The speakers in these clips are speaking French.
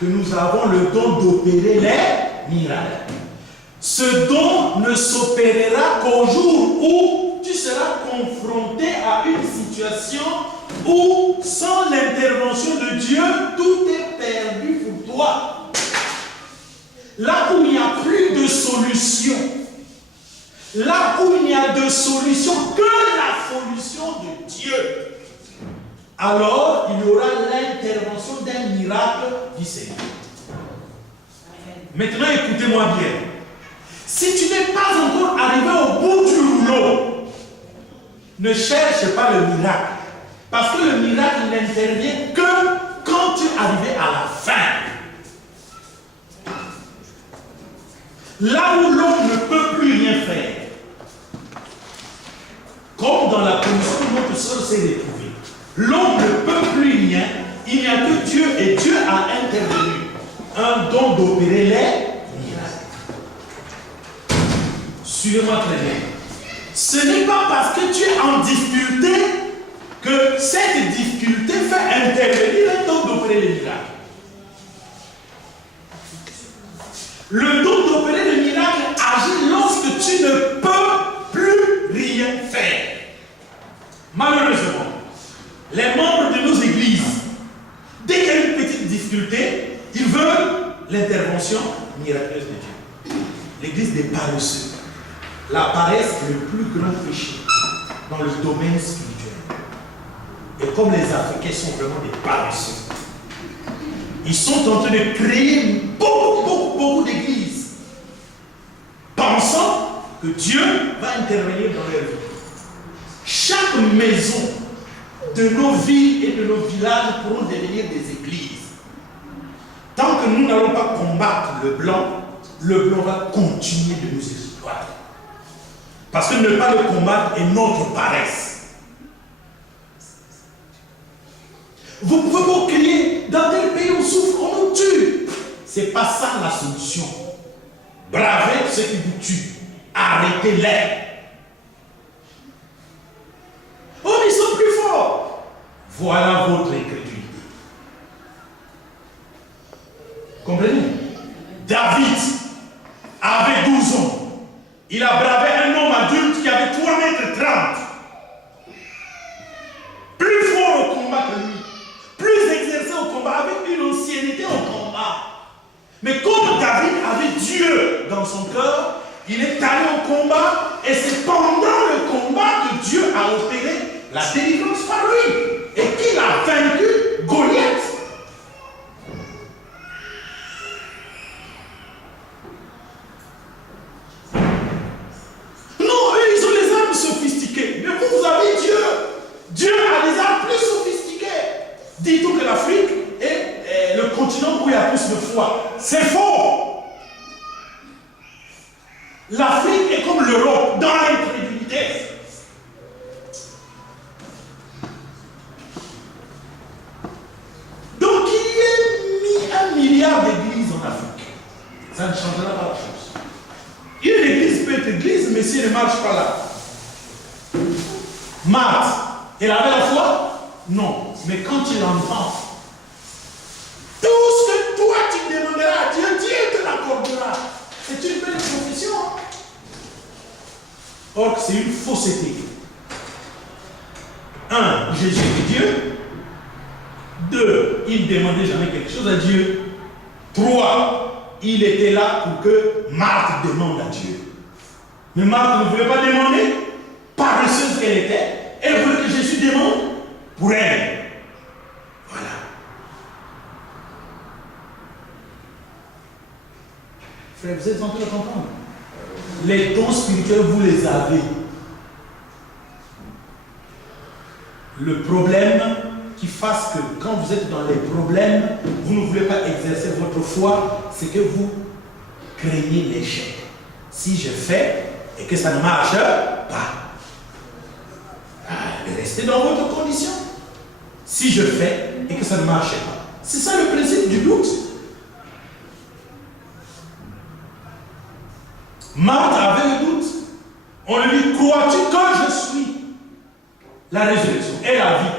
que nous avons le don d'opérer les miracles. Ce don ne s'opérera qu'au jour où tu seras confronté à une situation où, sans l'intervention de Dieu, tout est perdu pour toi. Là où il n'y a plus de solution, là où il n'y a de solution que la solution de Dieu, alors il y aura l'intervention d'un miracle du Seigneur. Maintenant, écoutez-moi bien. Si tu n'es pas encore arrivé au bout du rouleau, ne cherche pas le miracle. Parce que le miracle n'intervient que quand tu es arrivé à la fin. Là où l'homme ne peut plus rien faire, comme dans la condition où notre soeur s'est retrouvée, l'homme ne peut plus rien, il n'y a que Dieu et Dieu a intervenu. Un don d'opérer les miracles. Suivez-moi très bien. Ce n'est pas parce que tu es en difficulté que cette difficulté fait intervenir un don d'opérer les miracles. Le don d'opérer les miracles agit lorsque tu ne peux plus rien faire. Malheureusement, les membres de nos églises, dès qu'il y a une petite difficulté, ils veulent l'intervention miraculeuse de Dieu. L'église des paresseux. La paresse est le plus grand péché dans le domaine spirituel. Et comme les Africains sont vraiment des paresseux, ils sont en train de créer beaucoup d'églises, pensant que Dieu va intervenir dans leur vie. Chaque maison de nos villes et de nos villages pourront devenir des églises. Tant que nous n'allons pas combattre le blanc va continuer de nous exploiter. Parce que ne pas le combattre est notre paresse. Vous pouvez vous crier, dans tel pays on souffre, on nous tue. C'est pas ça la solution. Bravez ceux qui vous tuent. Arrêtez-les. Oh, ils sont plus forts. Voilà votre incrédulité. Comprenez? David avait 12 ans. Il a bravé un homme adulte qui avait 3 mètres 30. Plus fort au combat que lui. Plus exercé au combat, avec une ancienneté au combat. Mais comme David avait Dieu dans son cœur, il est allé au combat et c'est pendant le combat que Dieu a opéré la délivrance par lui et qu'il a vaincu Goliath. Non, eux, ils ont les armes sophistiquées. Mais vous avez Dieu. Dieu a des armes plus sophistiquées. Dites-vous que l'Afrique est le continent où il y a plus de foi. C'est faux. L'Afrique est comme l'Europe dans l'incrédulité. Donc il y a 1 milliard d'églises en Afrique. Ça ne changera pas la chose. Une église peut être église, mais si elle ne marche pas là. Marthe, elle avait la foi? Non. Mais quand tu l'entends, tout ce que toi tu demanderas à Dieu, Dieu te l'accordera. C'est une belle confession. Or, c'est une fausseté. 1. Jésus est Dieu. 2. Il demandait jamais quelque chose à Dieu. 3. Il était là pour que Marthe demande à Dieu. Mais Marthe ne voulait pas demander, paresseuse qu'elle était. Elle voulait que Jésus demande pour elle. Voilà. Frère, vous êtes en train de comprendre? Les dons spirituels, vous les avez. Le problème qui fasse que quand vous êtes dans les problèmes, vous ne voulez pas exercer votre foi, c'est que vous craignez l'échec. Si je fais et que ça ne marche pas, restez dans votre condition. Si je fais et que ça ne marche pas, c'est ça le principe du doute. Marthe avait le doute. On lui dit, crois-tu que je suis la résurrection et la vie?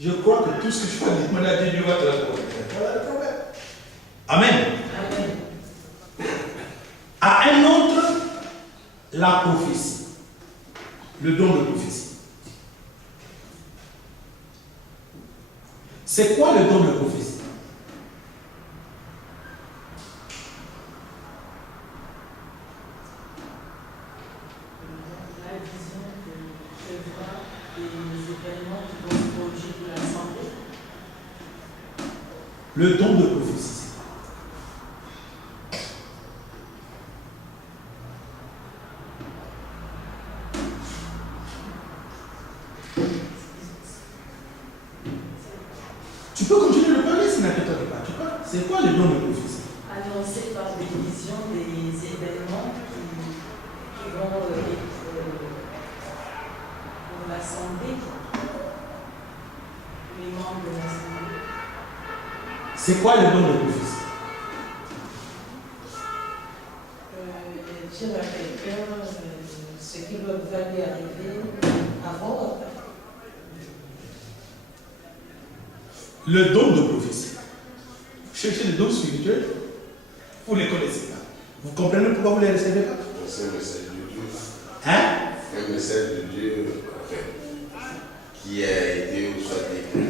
Je crois que tout ce que tu vas demander à Dieu, Dieu va te répondre. Voilà le problème. Amen. À un autre, la prophétie. Le don de prophétie. C'est quoi le don de prophétie? La vision de prévoir des événements qui vont se produire de la santé. Le don de prophétie. Tu peux continuer de parler si n'inquiète pas. Tu peux. C'est quoi le don de prophétie? Annoncé par des visions des événements qui vont être pour la santé, les membres de la santé. C'est quoi le don de prophétie? Dire à quelqu'un ce qui va lui arriver avant ou après. Le don de prophétie. Cherchez les dons spirituels, vous ne les connaissez pas. Vous comprenez pourquoi vous ne les recevez pas? C'est un message de Dieu. Hein? Un message de Dieu, qui a été ou soit écrit,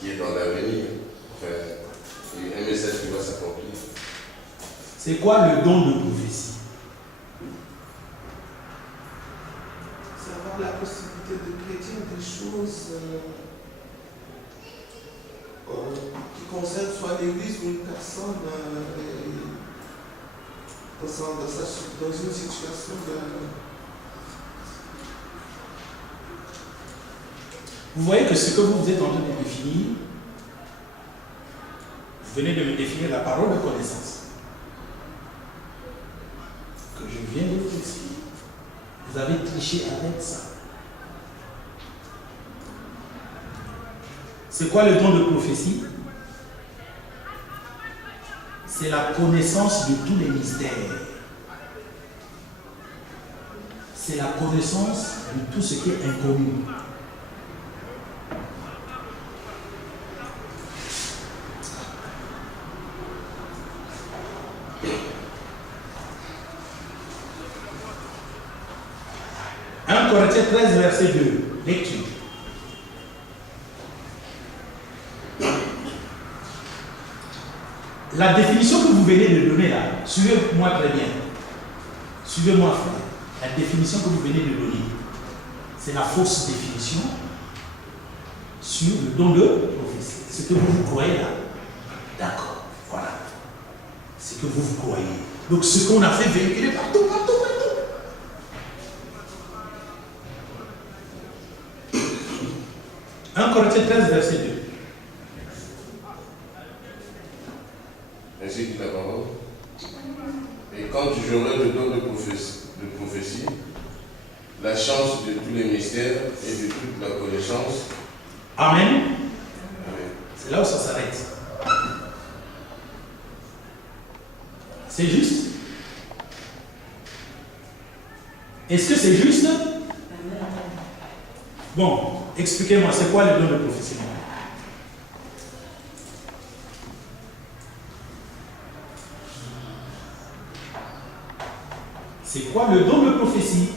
qui est dans l'avenir. Un message qui va s'accomplir. C'est quoi le don de prophétie? C'est avoir la possibilité de prédire des choses qui concernent soit l'Église ou une personne dans une situation de... Vous voyez que ce que vous êtes en train de définir, vous venez de me définir la parole de connaissance. Que je viens de vous expliquer. Vous avez triché avec ça. C'est quoi le don de prophétie? C'est la connaissance de tous les mystères. C'est la connaissance de tout ce qui est inconnu. Corinthiens 13, verset 2. Lecture. La définition que vous venez de donner là, suivez-moi très bien. Suivez-moi, frère. La définition que vous venez de donner, c'est la fausse définition sur le don de prophétie. Ce que vous croyez là. D'accord. Voilà. Ce que vous croyez. Donc ce qu'on a fait véhiculer partout. 1 Corinthiens 13, verset 2. Ainsi dit la parole. Et quand tu joueras le don de prophétie, la chance de tous les mystères et de toute la connaissance. Amen. Amen. C'est là où ça s'arrête. C'est juste? Est-ce que c'est juste? Bon, expliquez-moi, c'est quoi le don de prophétie? C'est quoi le don de prophétie?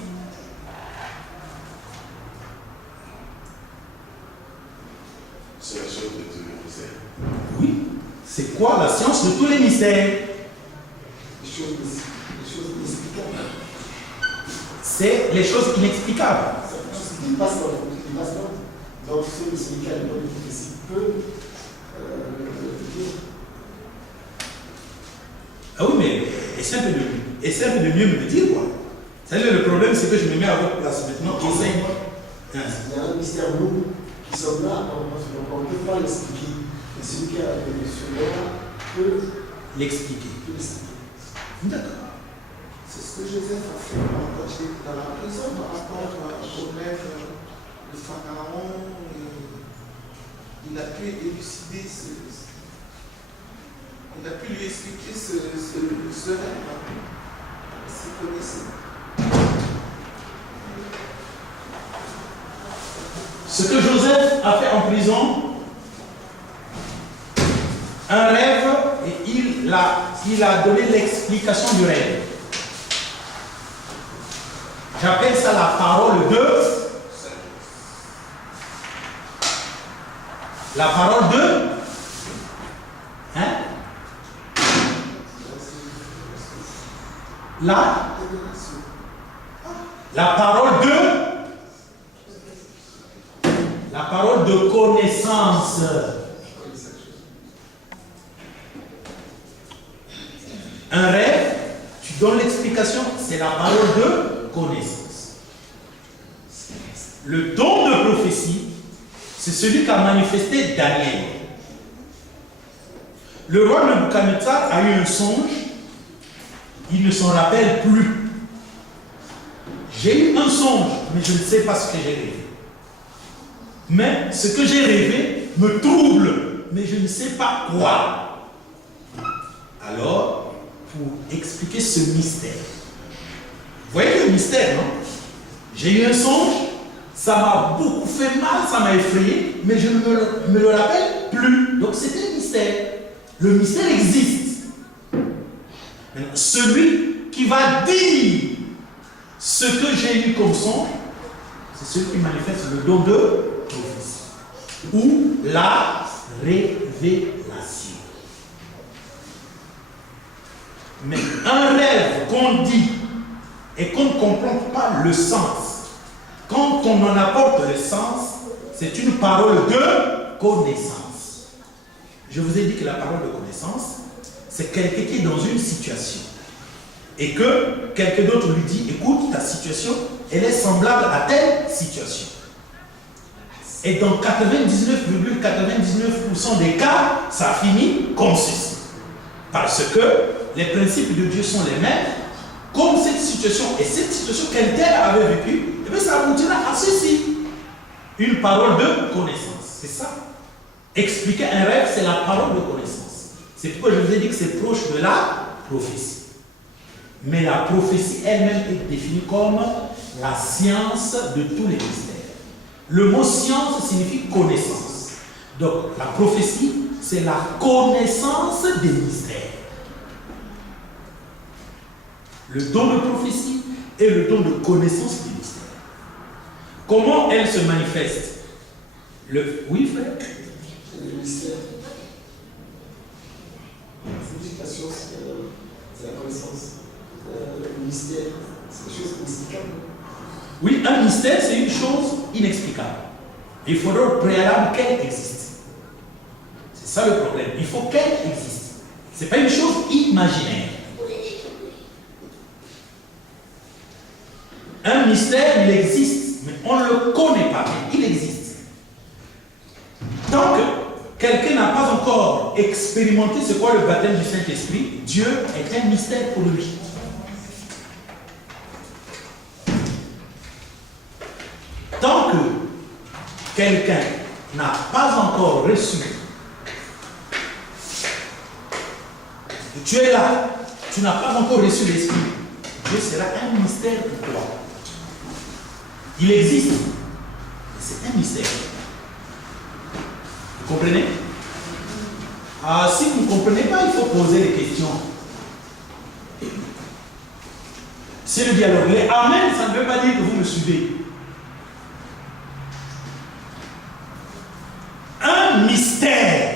C'est la chose de tous les mystères. Oui. C'est quoi la science de tous les mystères? Les choses inexplicables. C'est les choses inexplicables. Tout ce qui passe dans donc celui qui a le don de prophétie peut dire. Ah oui, mais essaie de mieux me le dire, quoi. C'est-à-dire, le problème, c'est que je me mets à votre place maintenant. Enseigne. Il y a un mystère nous qui sommes là, on ne peut pas l'expliquer. Mais celui qui a ce don-là peut L'expliquer. D'accord. C'est ce que Joseph a fait quand il était dans la prison par rapport au maître de Pharaon. Il a pu élucider il a pu lui expliquer ce rêve. S'il connaissait. ce que Joseph a fait en prison, un rêve, et il a donné l'explication du rêve. J'appelle ça la parole de... La parole de... Hein? La parole de... La parole de connaissance. Un rêve, tu donnes l'explication, c'est la parole de connaissance. Le don de prophétie, c'est celui qu'a manifesté Daniel. Le roi Nebuchadnezzar a eu un songe, il ne s'en rappelle plus. J'ai eu un songe, mais je ne sais pas ce que j'ai rêvé. Mais ce que j'ai rêvé me trouble, mais je ne sais pas quoi. Alors, pour expliquer ce mystère, vous voyez le mystère, non? J'ai eu un songe, ça m'a beaucoup fait mal, ça m'a effrayé, mais je ne me le rappelle plus. Donc c'était un mystère. Le mystère existe. Maintenant, celui qui va dire ce que j'ai eu comme songe, c'est celui qui manifeste le don de prophétie ou la révélation. Mais un rêve qu'on dit et qu'on ne comprend pas le sens, quand on en apporte le sens, c'est une parole de connaissance. Je vous ai dit que la parole de connaissance, c'est quelqu'un qui est dans une situation et que quelqu'un d'autre lui dit, écoute, ta situation, elle est semblable à telle situation. Et dans 99,99% des cas, ça finit comme ceci. Parce que les principes de Dieu sont les mêmes, comme cette situation, et cette situation qu'un tel avait vécue, et bien ça aboutira à ceci. Une parole de connaissance. C'est ça. Expliquer un rêve, c'est la parole de connaissance. C'est pourquoi je vous ai dit que c'est proche de la prophétie. Mais la prophétie elle-même est définie comme la science de tous les mystères. Le mot science signifie connaissance. Donc la prophétie, c'est la connaissance des mystères. Le don de prophétie et le don de connaissance des mystères. Comment elle se manifeste? Oui, frère? Le mystère. L'éducation, c'est la connaissance. Le mystère, c'est quelque chose d'inexplicable. Oui, un mystère, c'est une chose inexplicable. Il faudra au préalable qu'elle existe. C'est ça le problème. Il faut qu'elle existe. Ce n'est pas une chose imaginaire. Un mystère, il existe, mais on ne le connaît pas, mais il existe. Tant que quelqu'un n'a pas encore expérimenté c'est quoi le baptême du Saint-Esprit, Dieu est un mystère pour lui. Tant que quelqu'un n'a pas encore reçu, tu es là, tu n'as pas encore reçu l'Esprit, Dieu sera un mystère pour toi. Il existe, mais c'est un mystère. Vous comprenez? Ah, si vous ne comprenez pas, il faut poser des questions. C'est le dialogue. Les Amen, ça ne veut pas dire que vous me suivez. Un mystère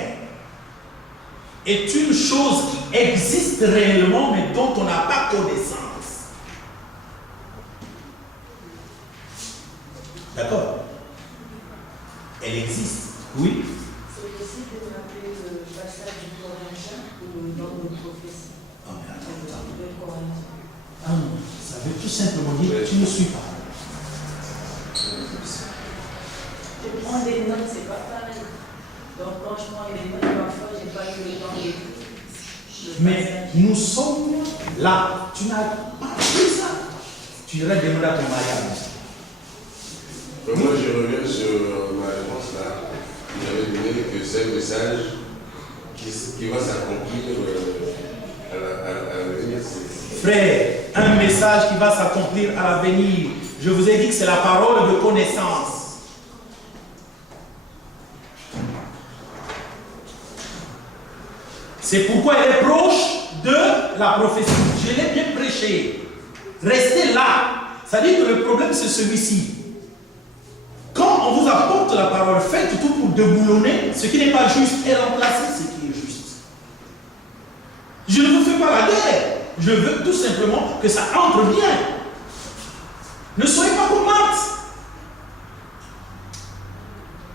est une chose qui existe réellement, mais dont on n'a pas connaissance. D'accord? Elle existe. Oui? C'est possible de rappeler le passage du Corinthien ou le don de prophétie? Ah, mais attends. Le Corinthien. Ah non, ça veut tout simplement dire que tu ne suis pas. Je prends des notes, c'est pas pareil. Donc quand je prends des notes, parfois j'ai pas eu le temps d'écouter. Mais nous sommes là. Tu n'as pas fait ça. Tu irais demander à ton mariage. Moi, je reviens sur ma réponse là. Il avait donné que c'est un message qui va s'accomplir à l'avenir. Frère, un message qui va s'accomplir à l'avenir. Je vous ai dit que c'est la parole de connaissance. C'est pourquoi elle est proche de la prophétie. Je l'ai bien prêché. Restez là. Ça dit que le problème, c'est celui-ci. Quand on vous apporte la parole, faites tout pour déboulonner ce qui n'est pas juste et remplacer ce qui est juste. Je ne vous fais pas la guerre. Je veux tout simplement que ça entre bien. Ne soyez pas comme Marx.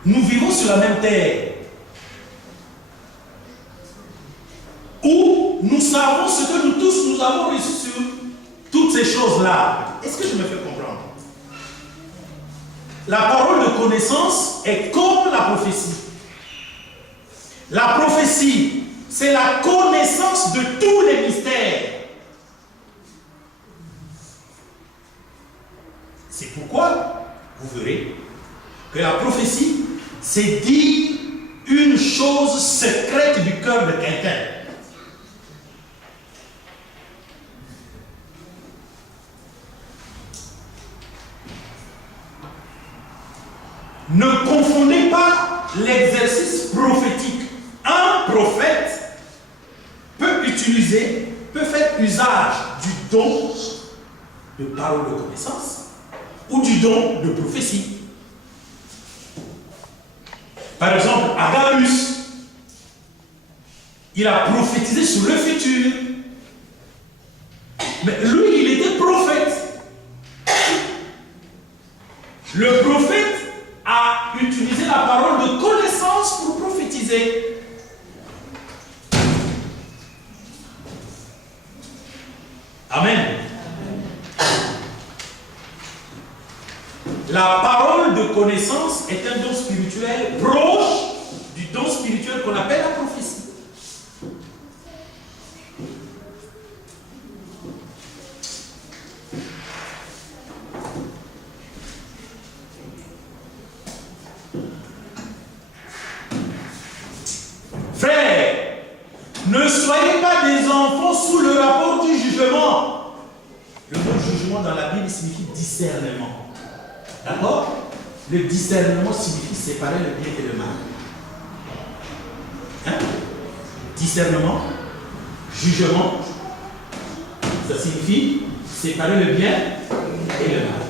Nous vivons sur la même terre. Où nous savons ce que nous tous nous avons reçu sur toutes ces choses-là. Est-ce que je me fais comprendre? La parole de connaissance est comme la prophétie. La prophétie, c'est la connaissance de tous les mystères. C'est pourquoi vous verrez que la prophétie, c'est dire une chose secrète du cœur de quelqu'un. Ne confondez pas l'exercice prophétique. Un prophète peut faire usage du don de parole de connaissance ou du don de prophétie. Par exemple, Agabus, il a prophétisé sur le futur. Mais lui, il était prophète. Le prophète a utilisé la parole de connaissance pour prophétiser. Amen. La parole de connaissance est un don spirituel proche du don spirituel qu'on appelle la prophétie. Frères, ne soyez pas des enfants sous le rapport du jugement. Le mot jugement dans la Bible signifie discernement. D'accord? Le discernement signifie séparer le bien et le mal. Hein? Discernement, jugement, ça signifie séparer le bien et le mal.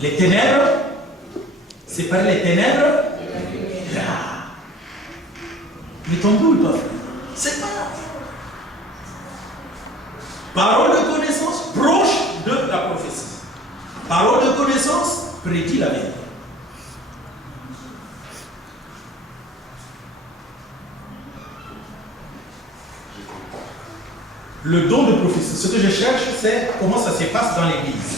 Les ténèbres, séparer les ténèbres. Mais ton bout, pas. C'est pas. Parole de connaissance proche de la prophétie. Parole de connaissance prédit la vérité. Le don de prophétie, ce que je cherche, c'est comment ça se passe dans l'Église.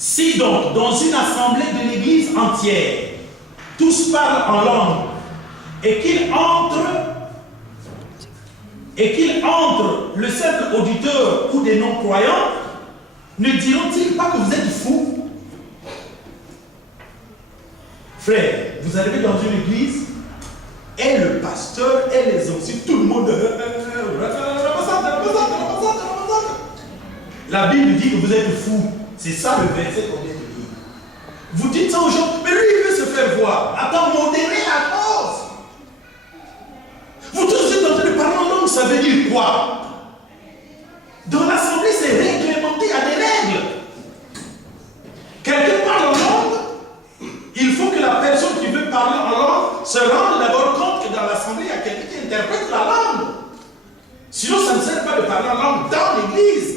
Si donc, dans une assemblée de l'Église entière, tous parlent en langue, et qu'il entre le simple auditeur ou des non-croyants, ne diront-ils pas que vous êtes fous? Frère, vous arrivez dans une église, et le pasteur, et les anciens, tout le monde... La Bible dit que vous êtes fous. C'est ça le verset qu'on vient de lire. Vous dites ça aux gens, mais lui il veut se faire voir. Attends, modérez la cause. Vous tous êtes en train de parler en langue, ça veut dire quoi? Dans l'assemblée, c'est réglementé, il y a des règles. Quelqu'un parle en langue, il faut que la personne qui veut parler en langue se rende d'abord compte que dans l'assemblée, il y a quelqu'un qui interprète la langue. Sinon, ça ne sert pas de parler en langue dans l'église.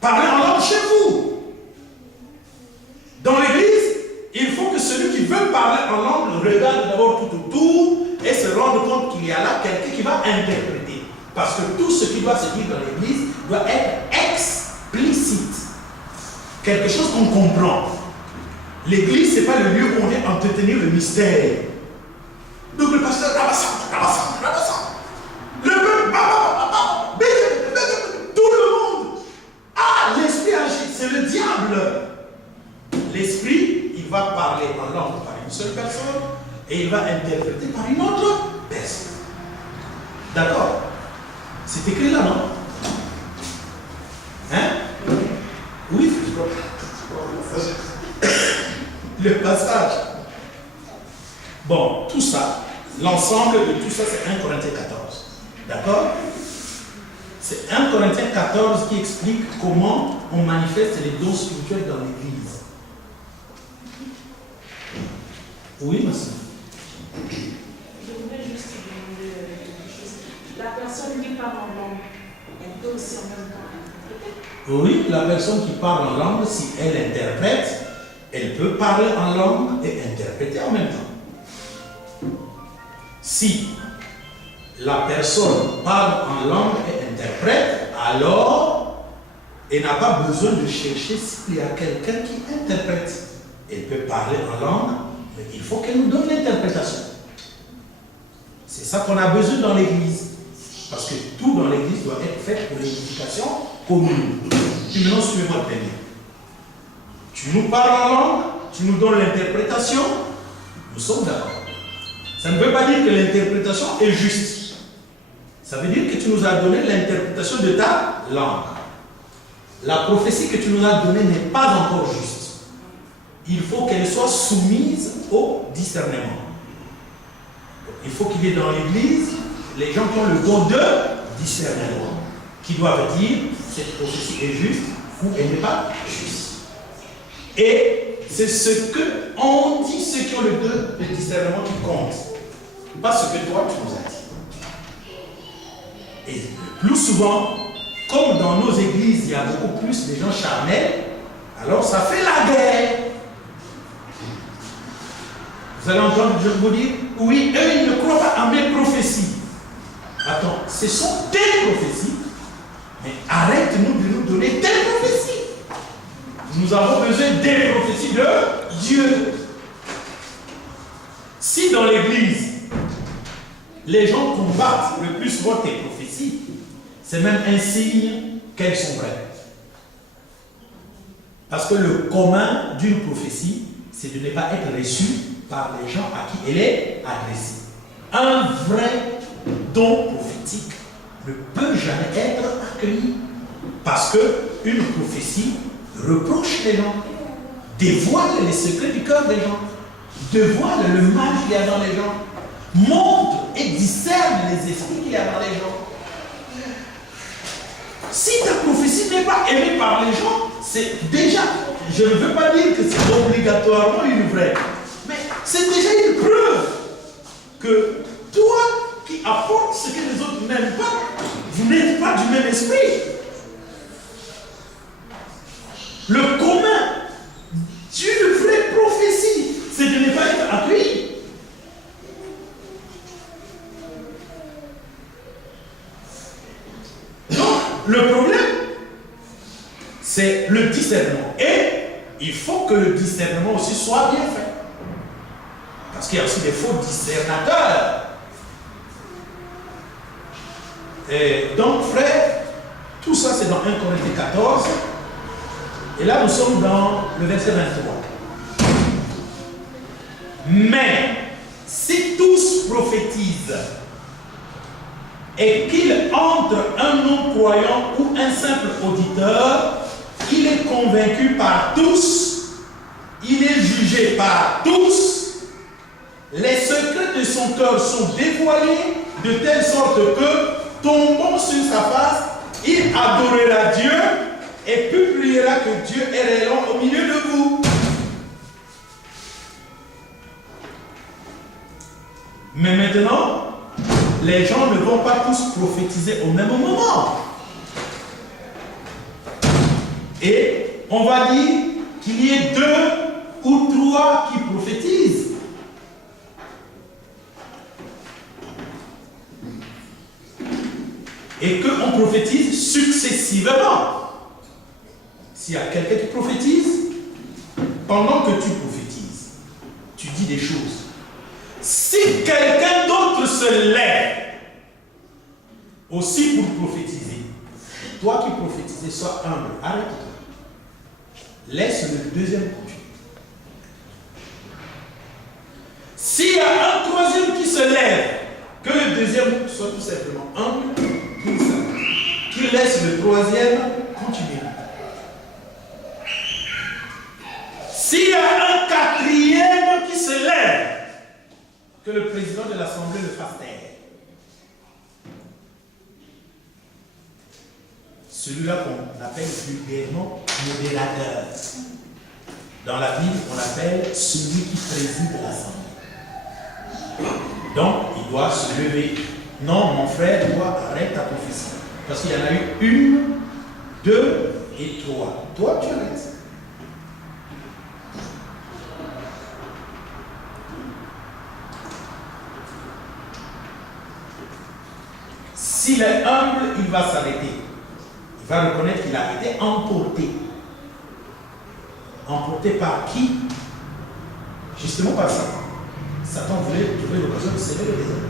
Parlez en langue chez vous. Dans l'église, il faut que celui qui veut parler en langue regarde d'abord tout autour et se rende compte qu'il y a là quelqu'un qui va interpréter. Parce que tout ce qui doit se dire dans l'église doit être explicite. Quelque chose qu'on comprend. L'église, ce n'est pas le lieu où on est entretenir le mystère. Donc le pasteur, le peuple, tout le monde. Ah, l'esprit agit, c'est le diable. L'esprit, il va parler en langue par une seule personne et il va interpréter par une autre personne. D'accord? C'est écrit là, non? Hein? Oui, je crois. le passage. Bon, tout ça, l'ensemble de tout ça, c'est 1 Corinthiens 14. D'accord? C'est 1 Corinthiens 14 qui explique comment on manifeste les dons spirituels dans l'Église. Oui, ma soeur. Je voudrais juste demander quelque chose. La personne qui parle en langue, elle peut aussi en même temps interpréter? Oui, la personne qui parle en langue, si elle interprète, elle peut parler en langue et interpréter en même temps. Si la personne parle en langue et interprète, alors elle n'a pas besoin de chercher s'il y a quelqu'un qui interprète. Elle peut parler en langue, mais il faut qu'elle nous donne l'interprétation. C'est ça qu'on a besoin dans l'Église. Parce que tout dans l'Église doit être fait pour l'édification commune. Puis maintenant, suivez-moi très bien. Tu nous parles en langue, tu nous donnes l'interprétation, nous sommes d'accord. Ça ne veut pas dire que l'interprétation est juste. Ça veut dire que tu nous as donné l'interprétation de ta langue. La prophétie que tu nous as donnée n'est pas encore juste. Il faut qu'elle soit soumise au discernement. Il faut qu'il y ait dans l'Église les gens qui ont le don de discernement, qui doivent dire cette prophétie est juste ou elle n'est pas juste. Et c'est ce que on dit, ceux qui ont le don de discernement qui compte, pas ce que toi tu nous as dit. Et plus souvent, comme dans nos églises, il y a beaucoup plus de gens charnels, alors ça fait la guerre. Vous allez entendre Dieu vous dire, oui, eux, ils ne croient pas à mes prophéties. Attends, ce sont tes prophéties, mais arrête-nous de nous donner tes prophéties. Nous avons besoin des prophéties de Dieu. Si dans l'église, les gens combattent le plus souvent tes prophéties, c'est même un signe qu'elles sont vraies. Parce que le commun d'une prophétie, c'est de ne pas être reçu par les gens à qui elle est adressée. Un vrai don prophétique ne peut jamais être accueilli. Parce qu'une prophétie reproche les gens, dévoile les secrets du cœur des gens, dévoile le mal qu'il y a dans les gens, montre et discerne les esprits qu'il y a dans les gens. Si ta prophétie n'est pas aimée par les gens, c'est déjà, je ne veux pas dire que c'est obligatoirement une vraie, mais c'est déjà une preuve que toi qui apportes ce que les autres n'aiment pas, vous n'êtes pas du même esprit. Le commun d'une vraie prophétie, c'est de ne pas être accueilli. Donc, le problème, c'est le discernement. Et il faut que le discernement aussi soit bien fait. Parce qu'il y a aussi des faux discernateurs. Et donc, frère, tout ça c'est dans 1 Corinthiens 14. Et là, nous sommes dans le verset 23. Mais, si tous prophétisent, et qu'il entre un non-croyant ou un simple auditeur, il est convaincu par tous, il est jugé par tous, les secrets de son cœur sont dévoilés de telle sorte que, tombant sur sa face, il adorera Dieu et publiera que Dieu est réellement au milieu de vous. Mais maintenant, les gens ne vont pas tous prophétiser au même moment. Et on va dire qu'il y ait 2 ou 3 qui prophétisent. Et qu'on prophétise successivement. S'il y a quelqu'un qui prophétise, pendant que tu prophétises, tu dis des choses. Si quelqu'un d'autre se lève aussi pour prophétiser, toi qui prophétises, sois humble, arrête-toi. Laisse le deuxième continuer. S'il y a un troisième qui se lève, que le deuxième soit tout simplement humble, qu'il laisse le troisième continuer. S'il y a un quatrième que le président de l'Assemblée le fasse taire. Celui-là qu'on appelle vulgairement modérateur. Dans la Bible, on l'appelle celui qui préside l'Assemblée. Donc, il doit se lever. Non, mon frère, toi, arrête ta prophétie. Parce qu'il y en a eu 1, 2 et 3. Toi, tu arrêtes. S'il est humble, il va s'arrêter. Il va reconnaître qu'il a été emporté. Emporté par qui? Justement par Satan. Satan voulait trouver l'occasion de s'aimer les hommes.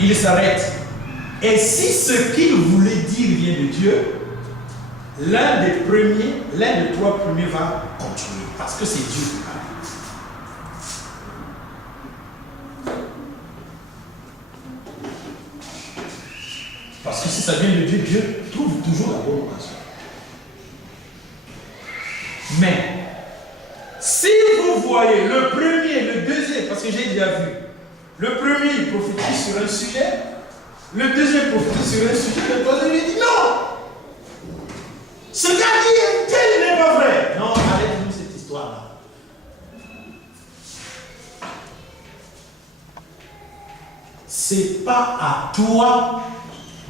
Il s'arrête. Et si ce qu'il voulait dire vient de Dieu, l'un des 3 premiers va continuer. Parce que c'est Dieu qui parle. Parce que si ça vient de Dieu, Dieu trouve toujours la bonne occasion. Mais, si vous voyez le premier, le deuxième, parce que j'ai déjà vu, le premier il prophétise sur un sujet, le deuxième prophétise sur un sujet, le troisième il dit non! Ce qu'a dit tel n'est pas vrai. Non, arrête-nous cette histoire-là. C'est pas à toi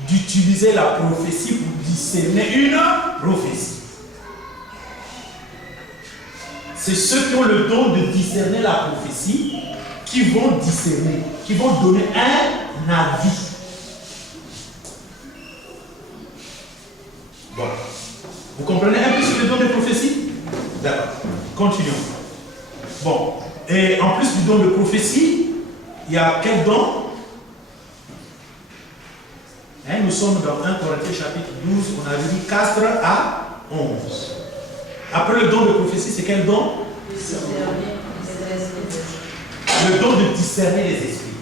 d'utiliser la prophétie pour discerner une prophétie. C'est ceux qui ont le don de discerner la prophétie qui vont discerner, qui vont donner un avis. Bon. Vous comprenez un peu sur le don de prophétie? D'accord. Continuons. Bon. Et en plus du don de prophétie, il y a quel don? Nous sommes dans 1 Corinthiens chapitre 12, on a dit 4 à 11. Après le don de prophétie, c'est quel don? Le don de discerner les esprits.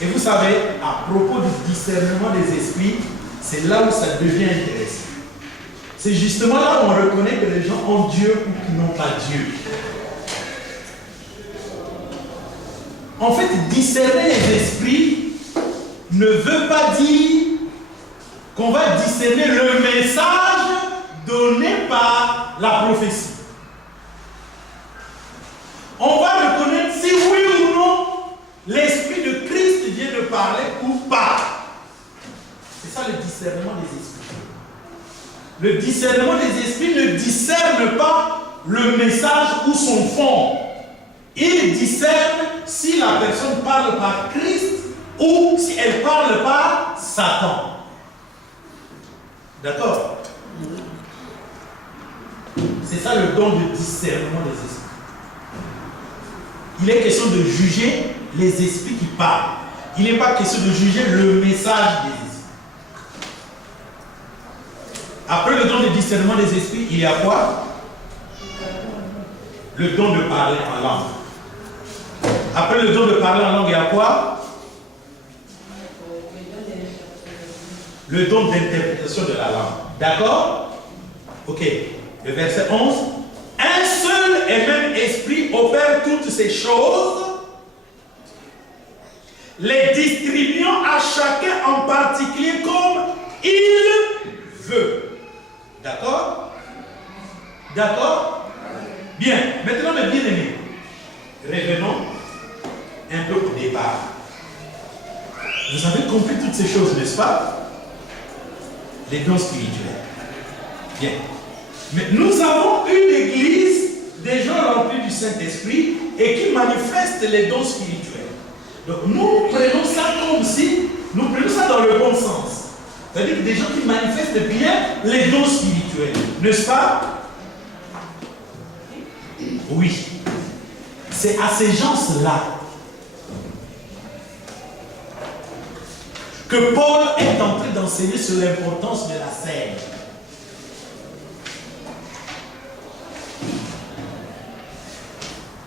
Et vous savez, à propos du discernement des esprits, c'est là où ça devient intéressant. C'est justement là où on reconnaît que les gens ont Dieu ou qu'ils n'ont pas Dieu. En fait, discerner les esprits ne veut pas dire qu'on va discerner le message donné par la prophétie. On va reconnaître si oui ou non l'Esprit de Christ vient de parler ou pas. C'est ça le discernement des esprits. Le discernement des esprits ne discerne pas le message ou son fond. Il discerne si la personne parle par Christ ou si elle parle par Satan. D'accord? C'est ça le don de discernement des esprits. Il est question de juger les esprits qui parlent. Il n'est pas question de juger le message des esprits. Après le don de discernement des esprits, il y a quoi? Le don de parler en langue. Après le don de parler en langue, il y a quoi? Le don d'interprétation de la langue. D'accord? Ok. Le verset 11. Un seul et même esprit opère toutes ces choses, les distribuant à chacun en particulier comme il veut. D'accord? D'accord? Bien. Maintenant, mes bien-aimés, revenons un peu au départ. Vous avez compris toutes ces choses, n'est-ce pas? Les dons spirituels. Bien. Mais nous avons une église des gens remplis du Saint-Esprit et qui manifestent les dons spirituels. Donc nous prenons ça comme si, nous prenons ça dans le bon sens. C'est-à-dire que des gens qui manifestent bien les dons spirituels. N'est-ce pas? Oui. C'est à ces gens-là que Paul est en train d'enseigner sur l'importance de la scène.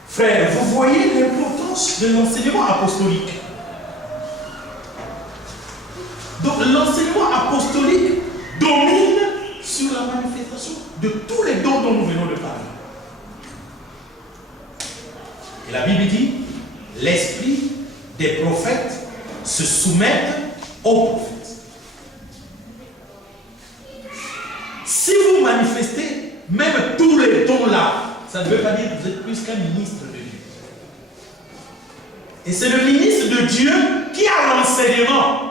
Frères, vous voyez l'importance de l'enseignement apostolique. Donc l'enseignement apostolique domine sur la manifestation de tous les dons dont nous venons de parler. Et la Bible dit, l'esprit des prophètes se soumettent aux prophètes. Si vous manifestez même tous les dons là, ça ne veut pas dire que vous êtes plus qu'un ministre de Dieu. Et c'est le ministre de Dieu qui a l'enseignement.